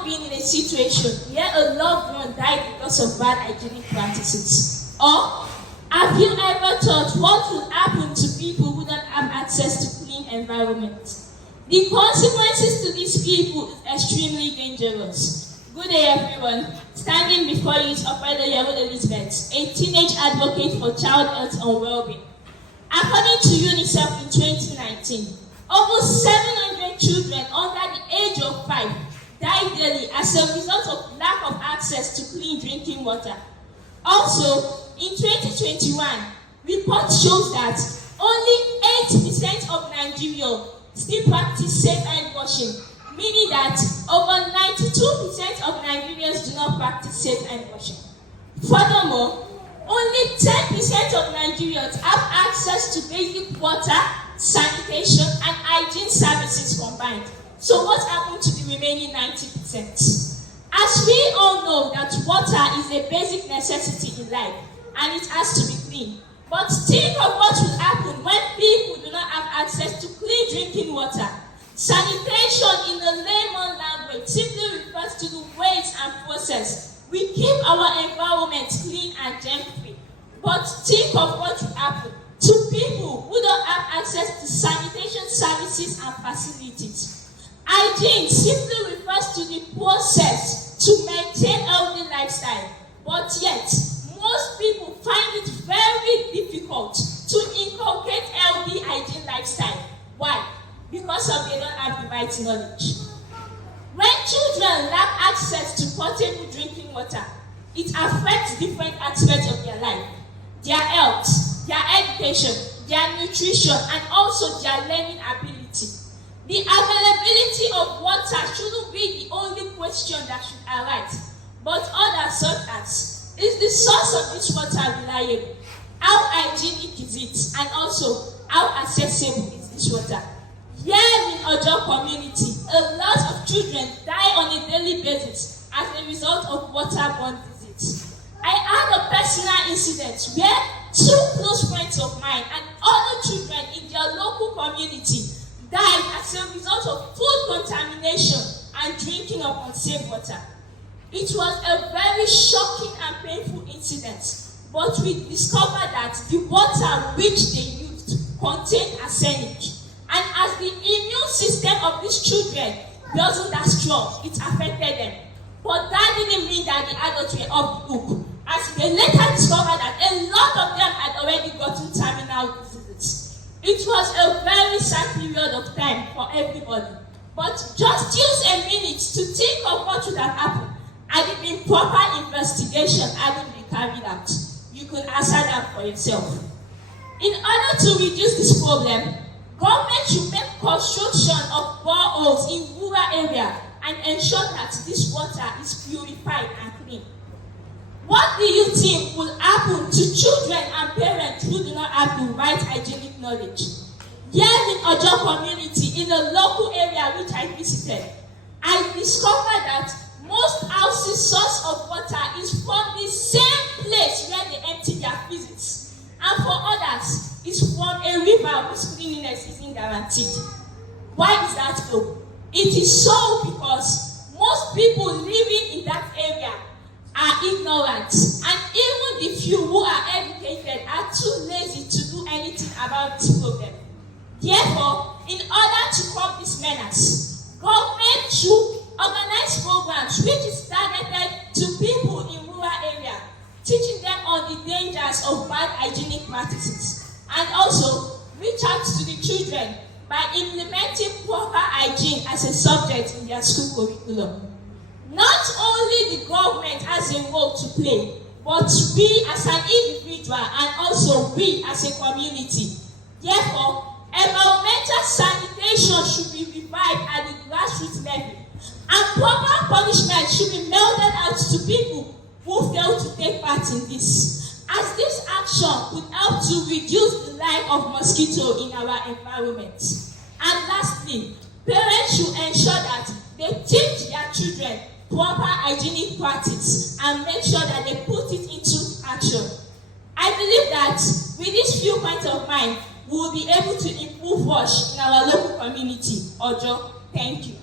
ever been in a situation where a loved one died because of bad hygienic practices? Or have you ever thought what would happen to people who don't have access to clean environment? The consequences to these people is extremely dangerous. Good day, everyone. Standing before you is Opeloyeru Elizabeth, a teenage advocate for child health and well-being. According to UNICEF in 2019, over 700 children under the age of 5 died daily as a result of lack of access to clean drinking water. Also, in 2021, reports shows that only 8% of Nigeria still practice safe hand washing, meaning that over 92% of Nigerians do not practice safe hand washing. Furthermore, only 10% of Nigerians have access to basic water, sanitation, and hygiene services combined. So what happened to the remaining 90%? As we all know that water is a basic necessity in life and it has to be clean. But think of what will happen when people do not have access to clean drinking water. Sanitation in a layman language simply refers to the ways and process we keep our environment clean and germ-free. But think of what will happen to people who don't have access to sanitation services and facilities. Hygiene simply refers to the process to maintain a healthy lifestyle, but yet most people find it very difficult to inculcate healthy hygiene lifestyle. Why? Because they don't have the right knowledge. When children lack access to potable drinking water, it affects different aspects of their life. Their health, their education, their nutrition, and also their learning ability. The availability of water shouldn't be the only question that should arise, but others such as, is the source of this water reliable? How hygienic is it? And also, how accessible is this water? Here in Ojo community, a lot of children die on a daily basis as a result of waterborne disease. I had a personal incident where 2 close friends of mine and other children in their local community died as a result of food contamination and drinking of unsafe water. It was a very shocking and painful incident, but we discovered that the water which they used contained arsenic. And as the immune system of these children wasn't that strong, it affected them. But that didn't mean that the adults were off the hook, as they later discovered that a lot of them had already gotten terminal diseases. It was a very sad period of time for everybody. But just use a minute to think of what would have happened had it been proper investigation hadn't been carried out. You can answer that for yourself. In order to reduce this problem, government should make construction of boreholes in rural areas and ensure that this water is purified and clean. What do you think will happen to children and parents who do not have the right hygienic knowledge? Here in Ojo community, in a local area which I visited, I discovered that most houses' source of water is from the same place where they empty their feces. And for others, it's from a river whose cleanliness isn't guaranteed. Why is that so? It is so because most people living in that area are ignorant, and even the few who are educated are too lazy to do anything about this problem. Therefore, in order to curb this menace, government should organize programs which is targeted to people in rural areas, teaching them on the dangers of bad hygienic practices, and also reach out to the children by implementing proper hygiene as a subject in their school curriculum. Not only the government has a role to play, but we as an individual and also we as a community. Therefore, environmental sanitation should be revived at the grassroots level, and proper punishment should be meted out to people who fail to take part in this, as this action could help to reduce the life of mosquitoes in our environment. And lastly, parents should ensure that they teach their children proper hygienic practice and make sure that they put it into action. I believe that with these few points of mine, we will be able to improve wash in our local community. Ojo, thank you.